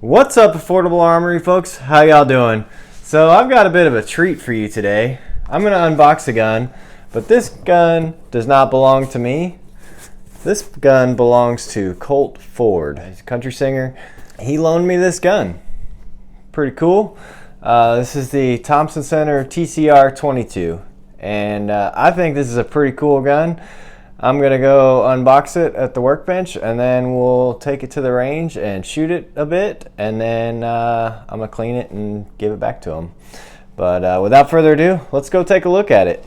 What's up, Affordable Armory folks? How y'all doing? So I've got a bit of a treat for you today. I'm going to unbox a gun, but this gun does not belong to me. This gun belongs to Colt Ford. He's a country singer. He loaned me this gun. Pretty cool. This is the Thompson Center T CR22, and I think this is a pretty cool gun. I'm going to go unbox it at the workbench, and then we'll take it to the range and shoot it a bit, and then I'm going to clean it and give it back to him. But without further ado, let's go take a look at it.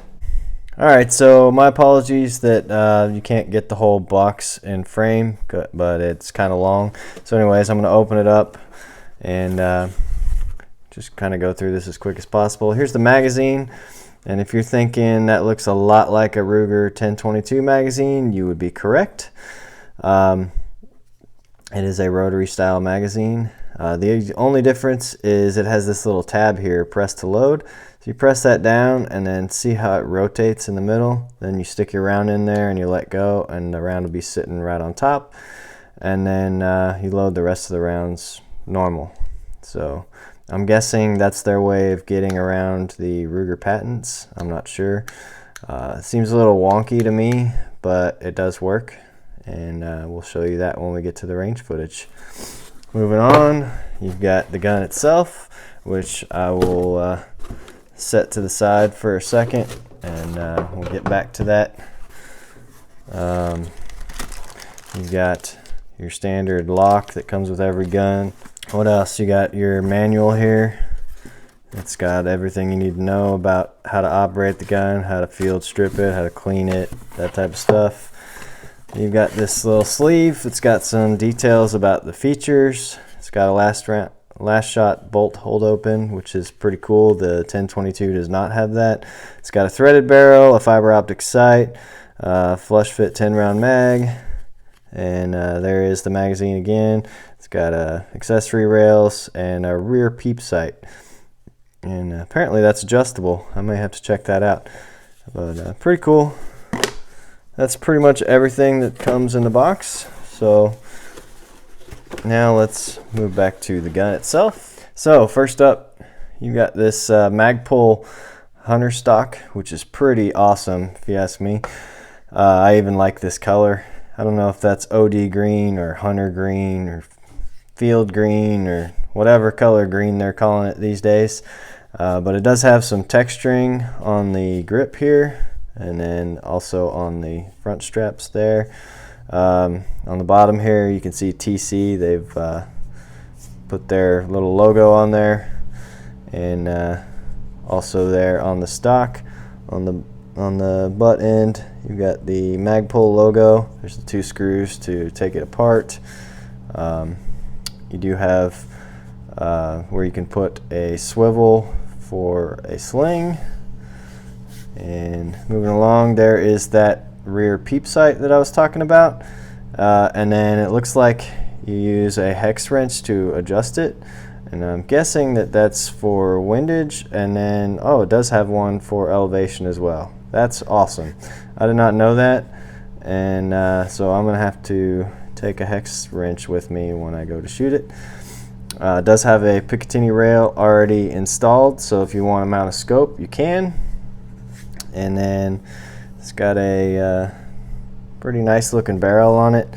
Alright, so my apologies that you can't get the whole box in frame, but it's kind of long. So anyways, I'm going to open it up and just kind of go through this as quick as possible. Here's the magazine. And if you're thinking that looks a lot like a Ruger 1022 magazine, you would be correct. It is a rotary style magazine. The only difference is it has this little tab here, press to load. So you press that down and then see how it rotates in the middle. Then you stick your round in there and you let go, and the round will be sitting right on top. And then you load the rest of the rounds normal. So I'm guessing that's their way of getting around the Ruger patents. I'm not sure. It seems a little wonky to me, but it does work, and we'll show you that when we get to the range footage. Moving on, you've got the gun itself, which I will set to the side for a second, and we'll get back to that. You've got your standard lock that comes with every gun. What else? You got your manual here. It's got everything you need to know about how to operate the gun, how to field strip it, how to clean it, that type of stuff. You've got this little sleeve that's got some details about the features. It's got a last shot bolt hold open, which is pretty cool. The 1022 does not have that. It's got a threaded barrel, a fiber optic sight, flush fit 10 round mag, and there is the magazine again. It's got accessory rails and a rear Peep Sight, and apparently that's adjustable. I may have to check that out, but pretty cool. That's pretty much everything that comes in the box. So now let's move back to the gun itself. So first up, you got this Magpul hunter stock, which is pretty awesome if you ask me. I even like this color. I don't know if that's OD green or hunter green or field green or whatever color green they're calling it these days, but it does have some texturing on the grip here, and then also on the front straps there. On the bottom here you can see TC. They've put their little logo on there, and also there on the stock on the butt end you've got the Magpul logo. There's the two screws to take it apart. You do have where you can put a swivel for a sling. And moving along, there is that rear Peep Sight that I was talking about. And then it looks like you use a hex wrench to adjust it. And I'm guessing that that's for windage. And then, oh, it does have one for elevation as well. That's awesome. I did not know that. And so I'm going to have to take a hex wrench with me when I go to shoot it. It does have a Picatinny rail already installed, so if you want to mount a scope, you can. And then it's got a pretty nice looking barrel on it.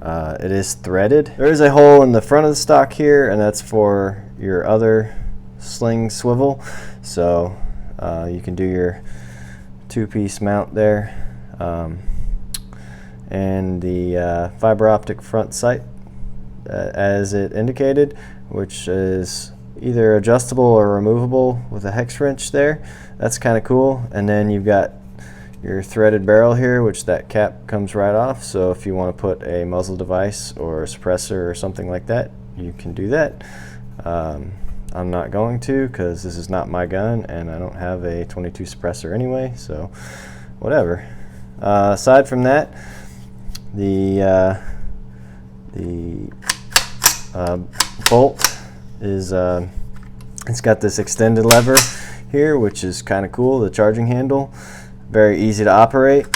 It is threaded. There is a hole in the front of the stock here, and that's for your other sling swivel, so you can do your two-piece mount there. And the fiber optic front sight as it indicated, which is either adjustable or removable with a hex wrench there. That's kind of cool. And then you've got your threaded barrel here, which that cap comes right off, so if you want to put a muzzle device or a suppressor or something like that, you can do that. I'm not going to, because this is not my gun and I don't have a 22 suppressor anyway, so whatever. Aside from that, the bolt is it's got this extended lever here, which is kind of cool. The charging handle, very easy to operate.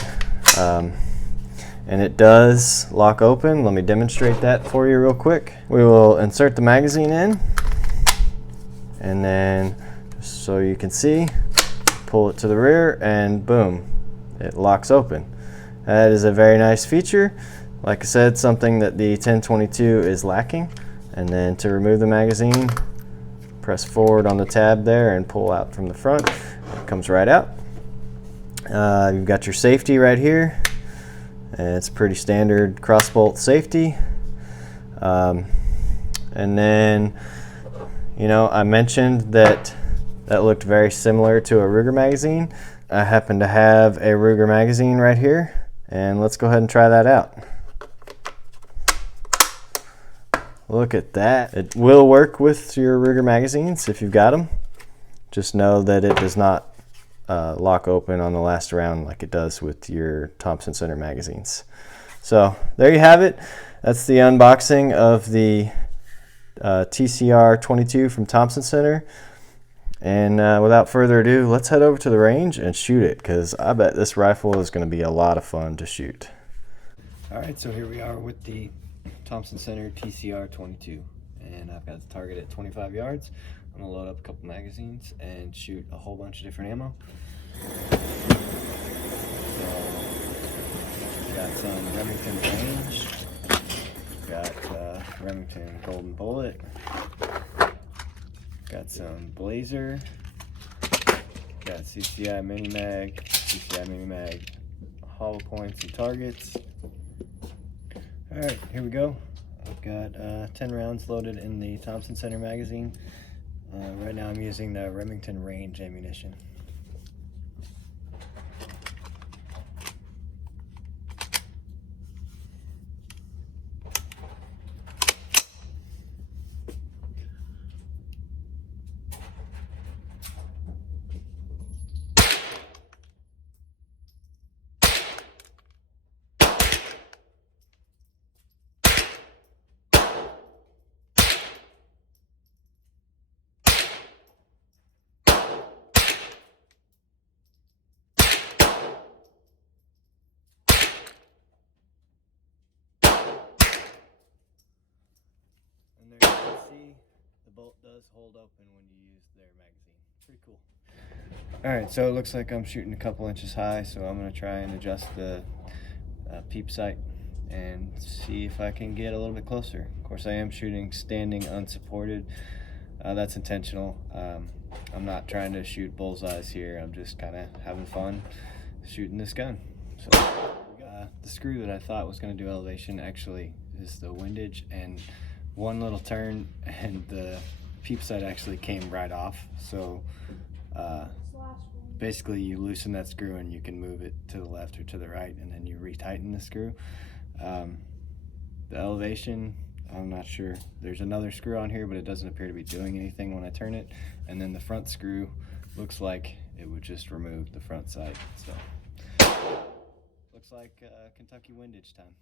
and it does lock open. Let me demonstrate that for you real quick. We will insert the magazine in, and then so you can see, pull it to the rear, and boom, it locks open. That is a very nice feature. Like I said, something that the 1022 is lacking. And then to remove the magazine, press forward on the tab there and pull out from the front. It comes right out. You've got your safety right here. It's pretty standard crossbolt safety. And then, you know, I mentioned that looked very similar to a Ruger magazine. I happen to have a Ruger magazine right here, and let's go ahead and try that out. Look at that. It will work with your Ruger magazines if you've got them. Just know that it does not lock open on the last round like it does with your Thompson Center magazines. So there you have it. That's the unboxing of the CR22 from Thompson Center. And without further ado, let's head over to the range and shoot it, because I bet this rifle is going to be a lot of fun to shoot. All right, so here we are with the Thompson Center TCR22, and I've got the target at 25 yards. I'm gonna load up a couple magazines and shoot a whole bunch of different ammo. So, got some Remington range, got Remington Golden Bullet, got some Blazer, got CCI Mini Mag, hollow points and targets. Alright, here we go. I've got 10 rounds loaded in the Thompson Center magazine. Right now I'm using the Remington range ammunition. And there you can see the bolt does hold open when you use their magazine. Pretty cool. Alright, so it looks like I'm shooting a couple inches high, so I'm going to try and adjust the Peep Sight and see if I can get a little bit closer. Of course, I am shooting standing unsupported. That's intentional. I'm not trying to shoot bullseyes here. I'm just kind of having fun shooting this gun. So the screw that I thought was going to do elevation actually is the windage, and one little turn and the Peep Sight actually came right off. So basically you loosen that screw and you can move it to the left or to the right, and then you retighten the screw. The elevation, I'm not sure. There's another screw on here, but it doesn't appear to be doing anything when I turn it. And then the front screw looks like it would just remove the front sight. So looks like Kentucky windage time.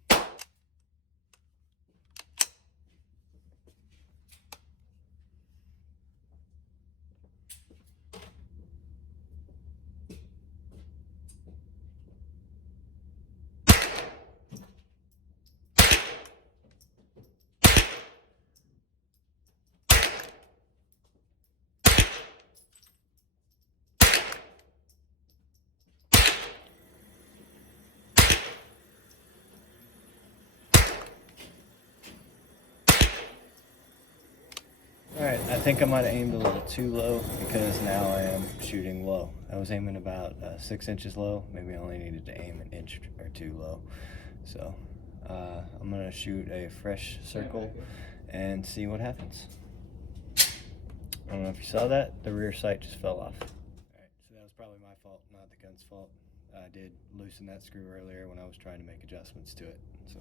Alright, I think I might have aimed a little too low, because now I am shooting low. I was aiming about 6 inches low. Maybe I only needed to aim an inch or two low. So I'm going to shoot a fresh circle and see what happens. I don't know if you saw that. The rear sight just fell off. Alright, so that was probably my fault, not the gun's fault. I did loosen that screw earlier when I was trying to make adjustments to it. So.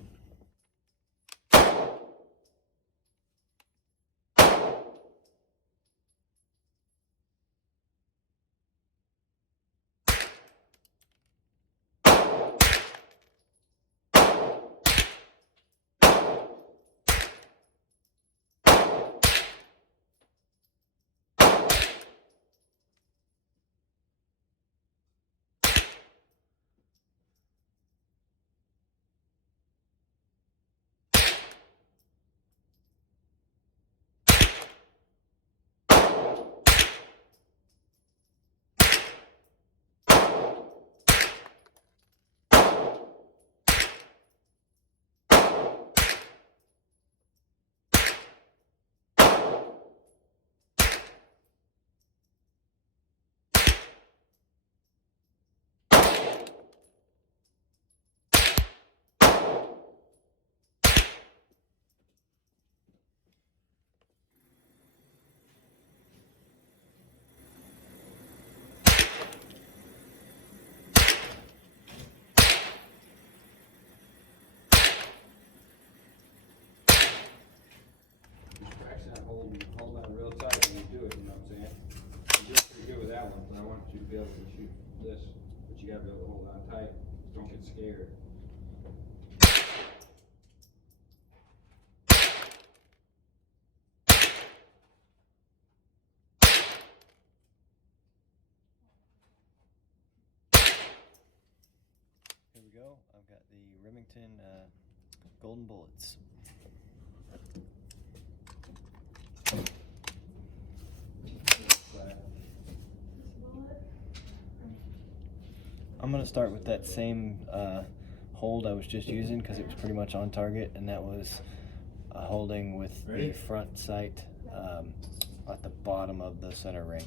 gotta be able to hold on tight. Don't get scared. Here we go. I've got the Remington Golden Bullets. I'm going to start with that same hold I was just using because it was pretty much on target, and that was holding with the front sight at the bottom of the center ring.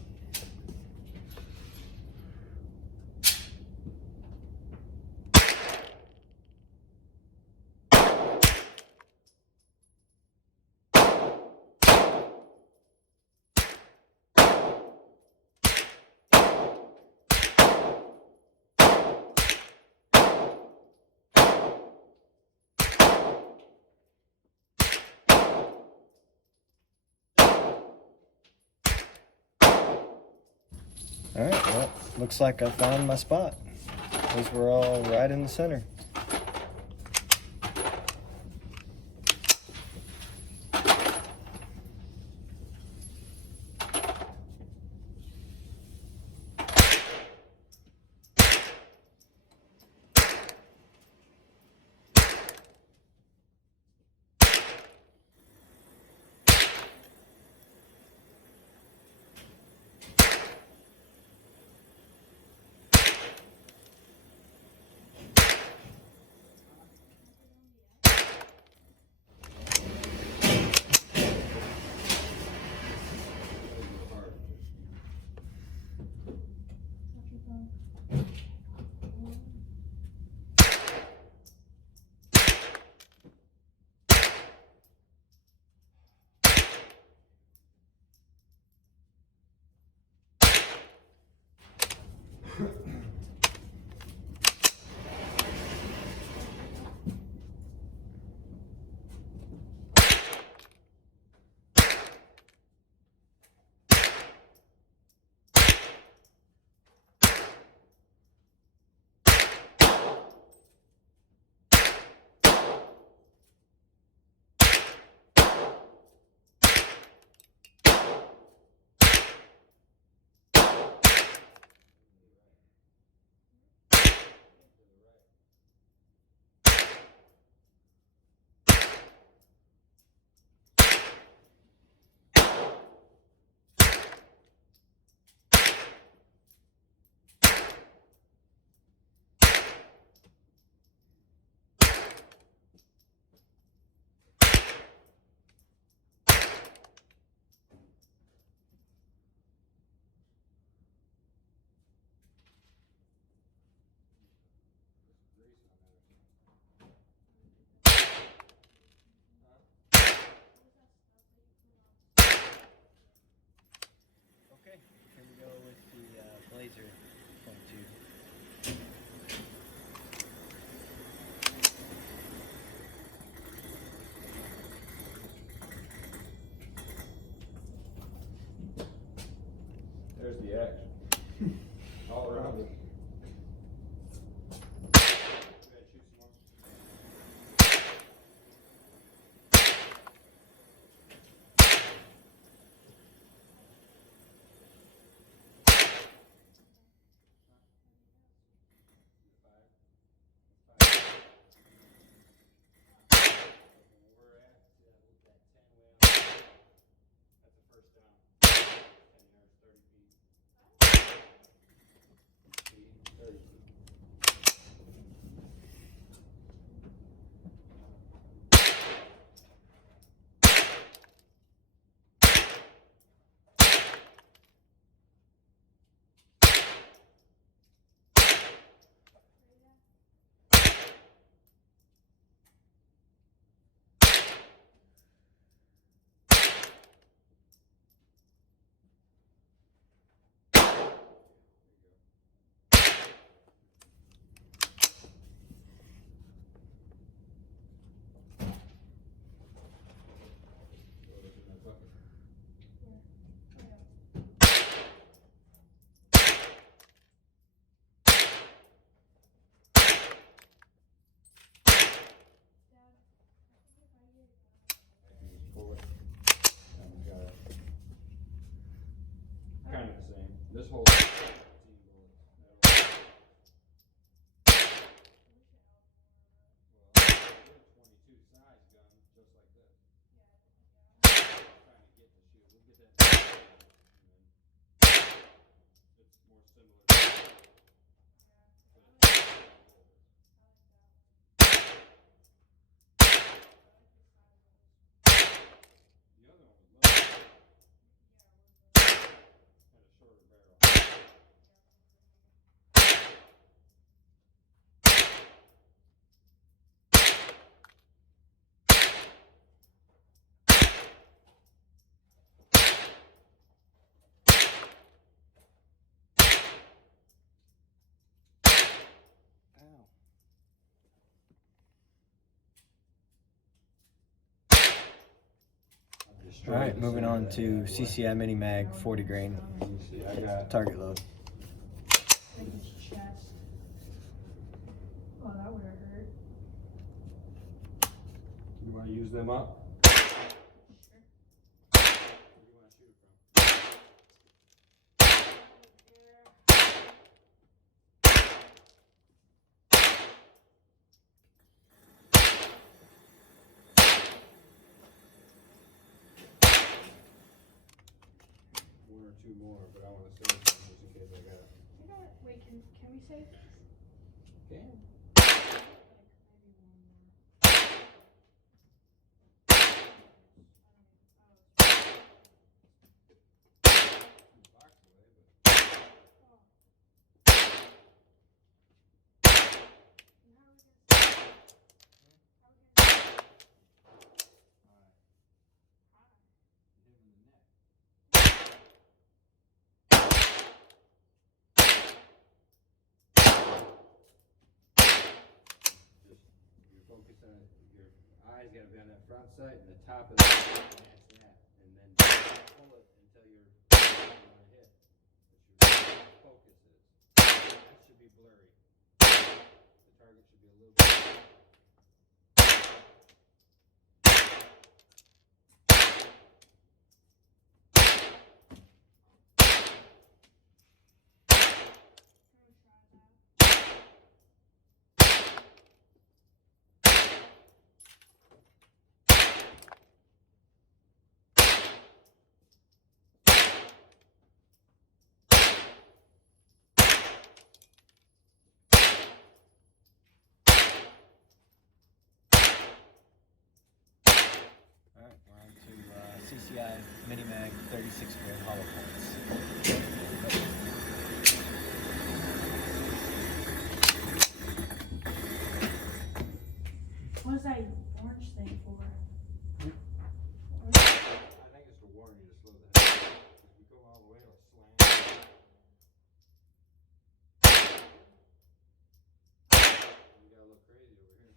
Alright, well, looks like I found my spot. Those were all right in the center. Okay, here we go with the Blazer .2. There's the action. All around it. holds 15 bullets. Well, we have 22 size gun, just like this. Trying to get the shoot. We'll get that. It's more similar. The other one was low. Had a shorter barrel. All right, moving on to CCI Mini Mag 40 grain I got target load. Like his chest. Oh, that would have hurt. You want to use them up? Sure. Where do you want to shoot it from? One or two more, but I want to save some just in case I got it. Wait, can we save this? Can. Like, maybe one more. Two blocks away, but And how are we gonna save this? How are we gonna save this? Hi. hit him in the neck. Just your focus on it. Your eyes got to be on that front sight and the top of the head, and that's that. And then pull it until you're on a hit. That's your focus is. That should be blurry. The target should be a little bit. Can we try that? All right, we're on to CCI Mini Mag 36 grain hollow points. What is that orange thing for? I think it's to warn you to slow the head. If you go all the way, it'll slam. You got a little crazy over here.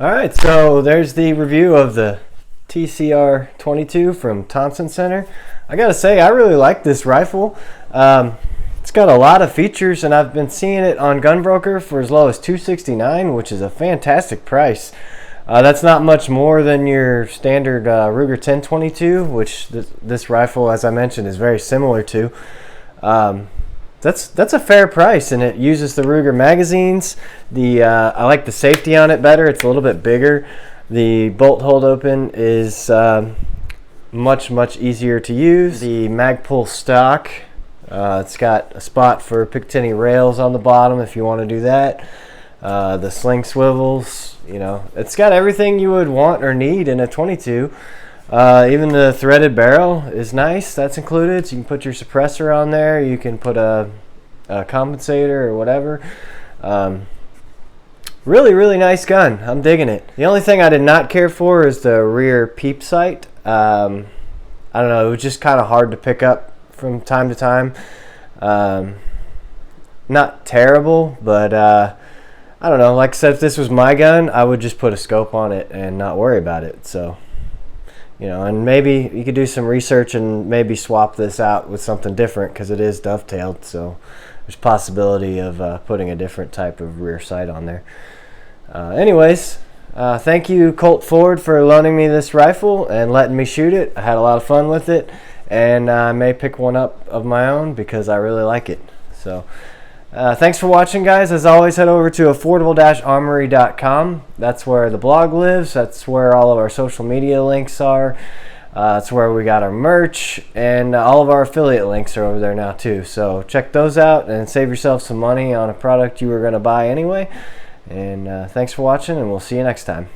All right, so there's the review of the TCR22 from Thompson Center. I gotta say, I really like this rifle. It's got a lot of features, and I've been seeing it on Gunbroker for as low as $269, which is a fantastic price. That's not much more than your standard Ruger 1022, which this rifle, as I mentioned, is very similar to. That's a fair price, and it uses the Ruger magazines. I like the safety on it better. It's a little bit bigger. The bolt hold open is much easier to use. The Magpul stock, it's got a spot for Picatinny rails on the bottom if you want to do that. The sling swivels, it's got everything you would want or need in a 22. Even the threaded barrel is nice. That's included. So you can put your suppressor on there. You can put a compensator or whatever. Really nice gun. I'm digging it. The only thing I did not care for is the rear Peep Sight. I don't know. It was just kind of hard to pick up from time to time. Not terrible, but I don't know. Like I said, if this was my gun, I would just put a scope on it and not worry about it. So. And maybe you could do some research and maybe swap this out with something different because it is dovetailed. So there's possibility of putting a different type of rear sight on there. Anyways, thank you, Colt Ford, for loaning me this rifle and letting me shoot it. I had a lot of fun with it, and I may pick one up of my own because I really like it. So. Thanks for watching, guys. As always, head over to affordable-armory.com. That's where the blog lives. That's where all of our social media links are. That's where we got our merch, and all of our affiliate links are over there now too. So check those out and save yourself some money on a product you were going to buy anyway. And thanks for watching, and we'll see you next time.